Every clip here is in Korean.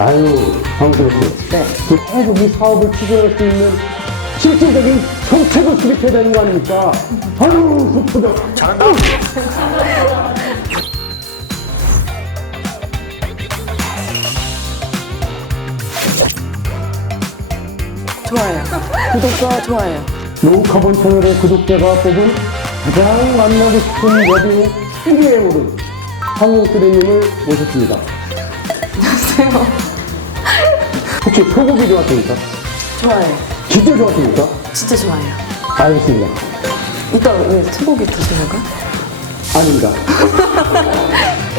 아유, 황수로 씨. 네. 계속 이 사업을 추진할 수 있는 실질적인 정책을 수립해야 되는 거 아닙니까? 아유, 속보다. 잘한다. 좋아요. 구독과 좋아요. 로우카본 채널의 구독자가 뽑은 가장 만나고 싶은 여배우 1위에 오른 황용수리님을 모셨습니다. 안녕하세요. 혹시 표곡이 좋았습니까? 좋아요. 진짜 좋았습니까? 진짜 좋아요. 알겠습니다. 이따 왜 소고기 드시려고요? 아닙니다.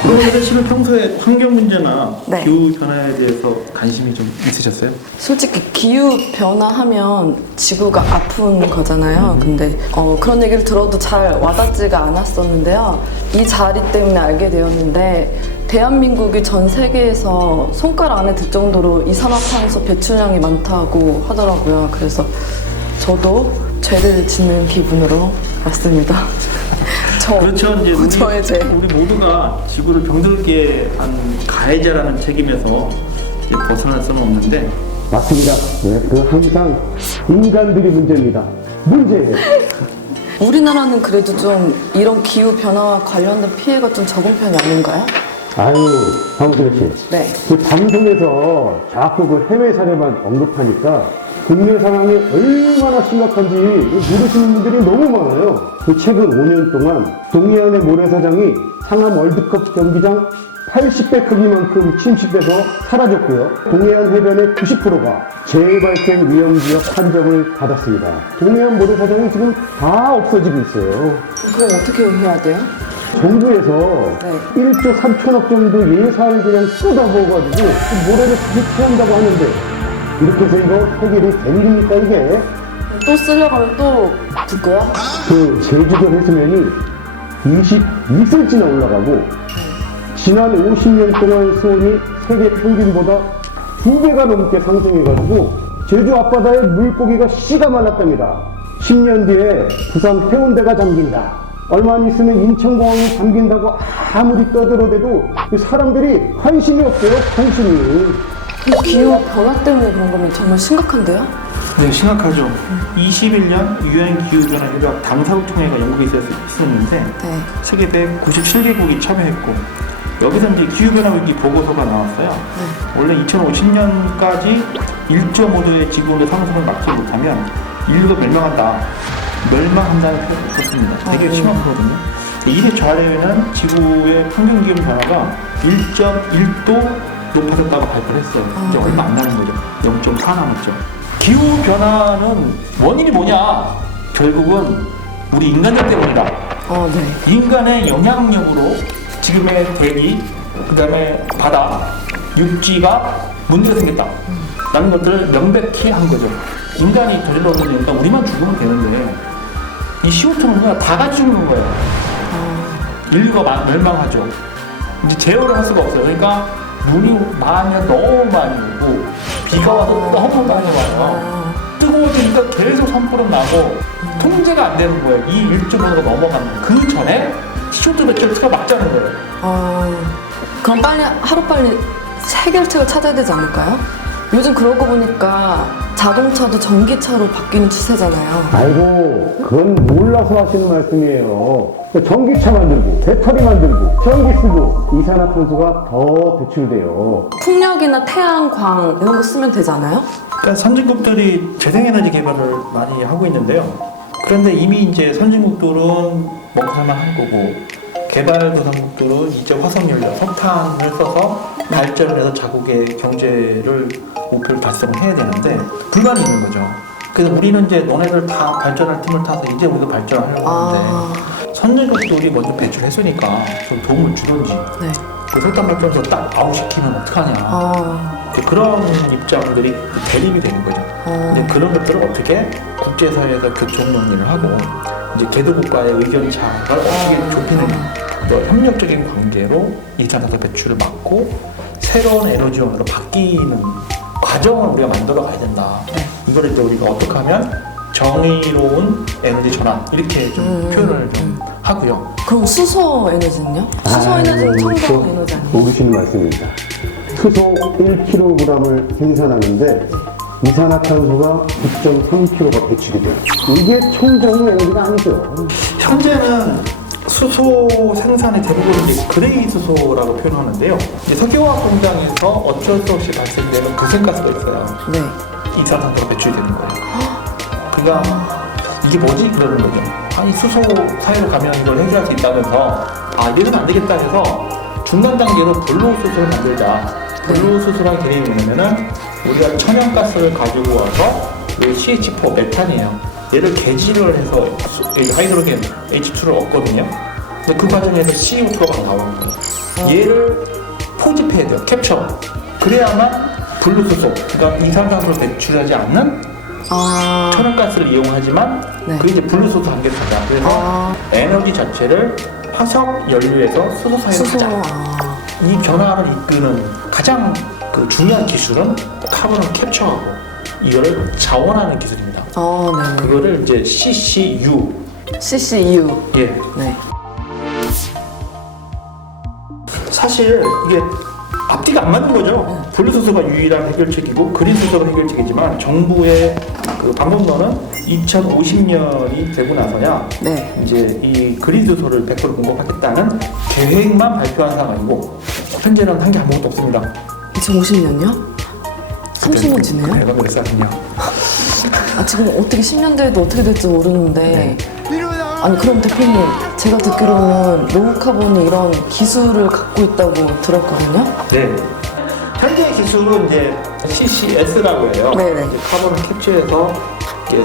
그러면 씨는 평소에 환경 문제나 네. 기후 변화에 대해서 관심이 좀 있으셨어요? 솔직히 기후 변화하면 지구가 아픈 거잖아요. 근데 그런 얘기를 들어도 잘 와닿지가 않았었는데요. 이 자리 때문에 알게 되었는데 대한민국이 전 세계에서 손가락 안에 들 정도로 이산화탄소 배출량이 많다고 하더라고요. 그래서 저도 죄를 짓는 기분으로 왔습니다. 그렇죠. 이제 저의 죄. 우리 모두가 지구를 병들게 한 가해자라는 책임에서 이제 벗어날 수는 없는데 맞습니다. 네, 그 항상 인간들이 문제입니다. 문제예요. 우리나라는 그래도 좀 이런 기후 변화와 관련된 피해가 좀 적은 편이 아닌가요? 아유, 황수로 씨. 네. 그 방송에서 자꾸 그 해외 사례만 언급하니까 국내 상황이 얼마나 심각한지 모르시는 분들이 너무 많아요. 그 최근 5년 동안 동해안의 모래사장이 상암 월드컵 경기장 80배 크기만큼 침식돼서 사라졌고요. 동해안 해변의 90%가 재발생 위험지역 판정을 받았습니다. 동해안 모래사장이 지금 다 없어지고 있어요. 그럼 어떻게 해야 돼요? 정부에서 네. 1조 3천억 정도 예산을 그냥 쏟아부어가지고 그 모래를 다시 채운다고 하는데 이렇게 해서 이거 해결이 될 일입니까 이게? 또 쓰려고 하면 또 붙고요? 그 제주도 해수면이 22cm나 올라가고 지난 50년 동안 수온이 세계 평균보다 2배가 넘게 상승해가지고 제주 앞바다에 물고기가 씨가 말랐답니다. 10년 뒤에 부산 해운대가 잠긴다. 얼마 안 있으면 인천공항이 잠긴다고 아무리 떠들어대도 사람들이 관심이 없어요. 관심이. 기후 변화 때문에 그런 거면 정말 심각한데요? 네, 심각하죠. 21년 유엔 기후변화 협약 당사국총회가 영국에 있었는데 네. 세계 197개국이 참여했고 여기서 이제 기후변화 위기 보고서가 나왔어요. 원래 2050년까지 1.5도의 지구온도 상승을 막지 못하면 인류가 멸망한다는 표현을 썼습니다. 되게 심각하거든요. 이해 좌래에는 지구의 평균 기온 변화가 1.1도 높아졌다고 발표를 했어요. 이제 얼마 안 나는 거죠. 0.4 남았죠. 기후 변화는 원인이 뭐냐? 결국은 우리 인간들 때문이다. 네. 인간의 영향력으로 지금의 대기, 그 다음에 바다, 육지가 문제가 생겼다. 라는 것들을 명백히 한 거죠. 인간이 저질러 놓은 거니까 우리만 죽으면 되는데 이 CO2는 그냥 다 같이 죽는 거예요. 인류가 멸망하죠. 이제 제어를 할 수가 없어요. 그러니까 눈이 많으면 너무 많이 오고 비가 와도 너무 많이 와요. 뜨거워지니까 계속 산불은 나고 통제가 안 되는 거예요. 이 1.5도가 넘어가는 그 전에 CO2 배출을 막자는 거예요. 그럼 하루빨리 해결책을 찾아야 되지 않을까요? 요즘 그러고 보니까 자동차도 전기차로 바뀌는 추세잖아요. 아이고, 그건 몰라서 하시는 말씀이에요. 전기차 만들고, 배터리 만들고, 전기 쓰고, 이산화탄소가 더 배출돼요. 풍력이나 태양광 이런 거 쓰면 되지 않아요? 그러니까 선진국들이 재생에너지 개발을 많이 하고 있는데요. 그런데 이미 이제 선진국들은 먹고 살만 한 거고 개발도상국들은 이제 화석연료, 석탄을 써서 발전을 해서 자국의 경제를 목표를 달성을 해야 되는데 불만이 있는 거죠. 그래서 우리는 이제 너네들 다 발전할 틈을 타서 이제 우리가 발전을 하려고 하는데 선진국들이 먼저 배출했으니까 좀 도움을 주든지 네. 그 설탕 발전소 딱 아웃시키면 어떡하냐. 그런 입장들이 대립이 되는 거죠. 이제 그런 것들을 어떻게 국제사회에서 교통 정리를 하고 이제 개도국가의 의견차를 어떻게 좁히느냐. 또 협력적인 관계로 이산화탄소 배출을 막고 새로운 에너지원으로 바뀌는 과정을 우리가 만들어 가야 된다. 이거를 이제 우리가 어떻게 하면 정의로운 에너지 전환 이렇게 좀 표현을 좀 하고요. 그럼 수소 에너지는요? 수소 에너지는 청정 에너지 아니에요? 모르시는 말씀입니다. 수소 1kg을 생산하는데 이산화탄소가 9.3kg가 배출이 돼요. 이게 총정유 에너지가 아니죠. 현재는 수소 생산의 대부분은 이제 그레이 수소라고 표현하는데요. 이제 석유화학 공장에서 어쩔 수 없이 발생되는 부생가스가 있어요. 네. 이산화탄소가 배출되는 거예요. 그러니까 이게 뭐지? 그러는 거죠. 아니 수소 사이로 가면 이걸 해결할 수 있다면서 이래서는 안 되겠다 해서 중간 단계로 불로수소를 만들자. 불로수소란 개념이 뭐냐면은 우리가 천연가스를 가지고 와서 이 CH4 메탄이에요. 얘를 개질을 해서 하이드로겐 H2를 얻거든요. 근데 그 과정에서 CO2가 막 나오는 거예요. 얘를 포집해야 돼요. 캡처. 그래야만 불로수소, 그러니까 이산화탄소를 배출하지 않는 천연가스를 이용하지만 네. 그게 이제 불로소수 단계입니다. 그래서 에너지 자체를 화석 연료에서 수소 사이로 수소. 가자. 이 변화를 이끄는 가장 그 중요한 기술은 카본을 캡처하고 이거를 자원하는 기술입니다. 네네. 그거를 이제 CCU. CCU. 예. 네. 사실 이게 앞뒤가 안 맞는 거죠. 분리수소가 유일한 해결책이고 그린수소가 해결책이지만 정부의 그 방법론은 2050년이 되고 나서야 네. 이제 이 그린수소를 100% 공급하겠다는 계획만 발표한 상황이고 현재는 한 게 아무것도 없습니다. 2050년요? 30년 지네요? 내가 그랬었냐? 지금 어떻게 10년 뒤에도 어떻게 될지 모르는데 네. 아니 그럼 대표님 제가 듣기로는 로우카본이 이런 기술을 갖고 있다고 들었거든요? 네. 현재 기술은 이제 CCS라고 해요. 네네. 이제 카본을 캡처해서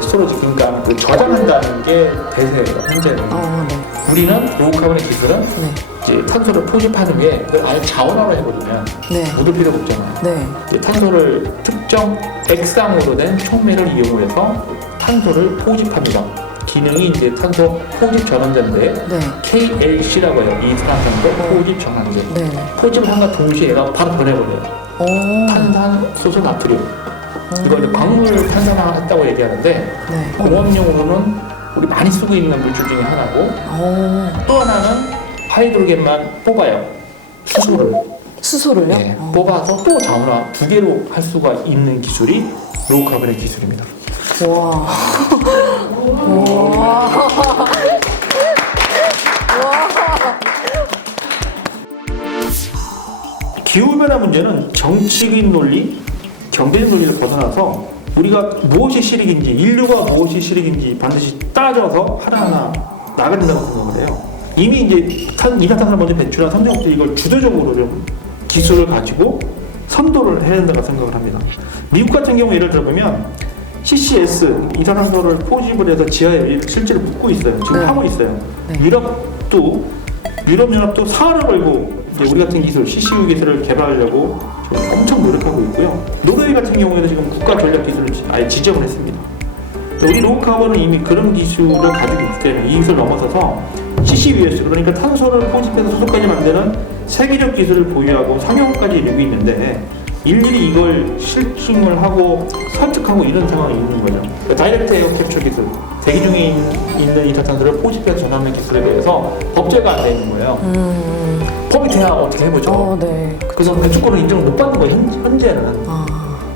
스토리지, 그러니까 그 저장한다는 게 대세예요. 현재는. 네. 우리는 로우카본의 기술은 네. 이제 탄소를 포집하는 게 그걸 아예 자원화로 해버리면 네. 묻을 필요가 없잖아요. 네. 이제 탄소를 특정 액상으로 된 촉매를 이용해서 탄소를 포집합니다. 기능이 이제 탄소 포집 전환제인데 네. KLC라고 해요. 이산화탄소 포집 전환제. 네. 포집을 한과 동시에 얘가 바로 변해버려요. 탄산, 수소, 나트륨. 이걸 이제 광물 탄산화했다고 얘기하는데 네. 공업용으로는 우리 많이 쓰고 있는 물질 중에 하나고 또 하나는 하이드로겐만 뽑아요. 수소를요? 네, 뽑아서 또 자원화 두 개로 할 수가 있는 기술이 로우카본의 기술입니다. 와. 기후변화 문제는 정치적인 논리, 경제적 논리를 벗어나서 우리가 무엇이 실익인지, 인류가 무엇이 실익인지 반드시 따져서 하나하나 나가야 된다고 생각을 해요. 이미 이제 이산화탄소를 먼저 배출한 선진국들이 이걸 주도적으로 좀 기술을 가지고 선도를 해야 된다고 생각을 합니다. 미국 같은 경우 예를 들어보면 CCS, 이산화탄소를 포집을 해서 지하에 실제로 묻고 있어요. 지금 네. 하고 있어요. 네. 유럽연합도 사활을 걸고 이제 우리 같은 기술, CCU 기술을 개발하려고 지금 엄청 노력하고 있고요. 노르웨이 같은 경우에도 지금 국가 전략 기술을 아예 지정을 했습니다. 우리 로우카본은 이미 그런 기술을 가지고 있기 때문에 이 기술을 넘어서서 CCUS, 그러니까 탄소를 포집해서 수소까지 만드는 세계적 기술을 보유하고 상용까지 이르고 있는데 일일이 이걸 실증을 하고 설득하고 이런 상황이 있는 거죠. 그러니까 다이렉트 에어 캡처 기술, 대기 중에 있는 이산화탄소를 포집해서 전하는 기술에 대해서 법제가 안 돼 있는 거예요. 법이 돼야 어떻게 해보죠. 네. 그래서 배출권을 인정을 못 받는 거예요. 현재는.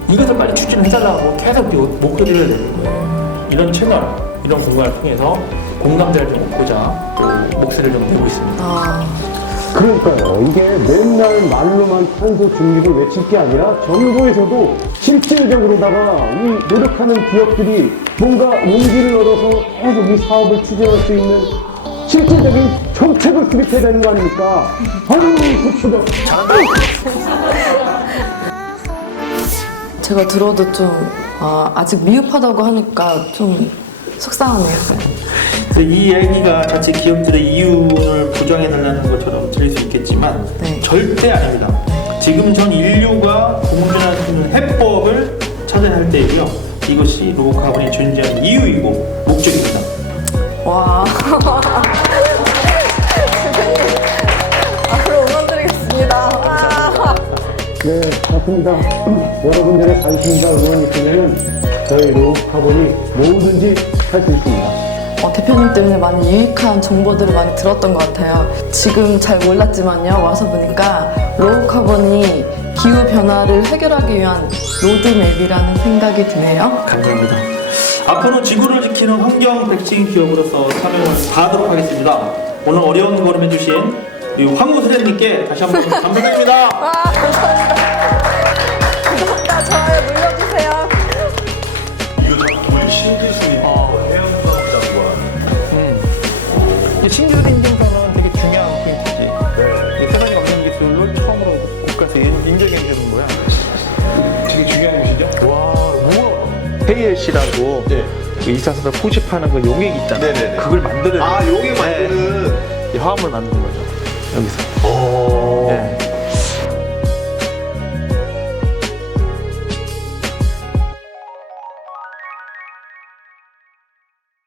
이것을 빨리 추진을 해달라고 계속 목소리를 내는 거예요. 이런 채널, 이런 공간을 통해서 공감대를 좀 얻고자 또 목소리를 좀 내고 있습니다. 그러니까요. 이게 맨날 말로만 탄소 중립을 외칠 게 아니라 정부에서도 실질적으로다가 이 노력하는 기업들이 뭔가 용기를 얻어서 계속 이 사업을 추진할 수 있는 실질적인 정책을 수립해야 되는 거 아닙니까? 아유, 그렇죠. 제가 들어도 좀 아직 미흡하다고 하니까 좀 속상하네요. 그래서 이 얘기가 자칫 기업들의 이윤을 보장해달라는 것처럼 들릴 수 있겠지만 네. 절대 아닙니다. 지금 전 인류가 공존할 수 있는 해법을 찾아야 할 때이고요. 이것이 로우카본이 존재하는 이유이고 목적입니다. 와. 대표님, 앞으로 응원드리겠습니다. 네, 맞습니다. 여러분들의 관심과 응원이 있으면 저희 로우카본이 뭐든지 할 수 있습니다. 대표님 때문에 많이 유익한 정보들을 많이 들었던 것 같아요. 지금 잘 몰랐지만요. 와서 보니까 로우카본이 기후 변화를 해결하기 위한 로드맵이라는 생각이 드네요. 감사합니다. 앞으로 지구를 지키는 환경 백신 기업으로서 사명을 다하도록 하겠습니다. 오늘 어려운 걸음 해주신 우리 황구 수련님께 다시 한번 감사드립니다. 와, 감사합니다. 구독과 좋아요 눌러주세요. 이거 작품을 신기술이 해양수산장관. 신규 인증서는 되게 중요한 포인트지. 이 세상에 없는 기술을 처음으로 국가에서 인정해주는 거야. 되게 중요한 것이죠. 와, 우와. KLC라고 그 일산사를 포집하는 그 용액 있잖아요. 네네네. 그걸 만드는. 아, 용에 만드는. 이 화합을 만드는 거죠. 여기서. 오. 네.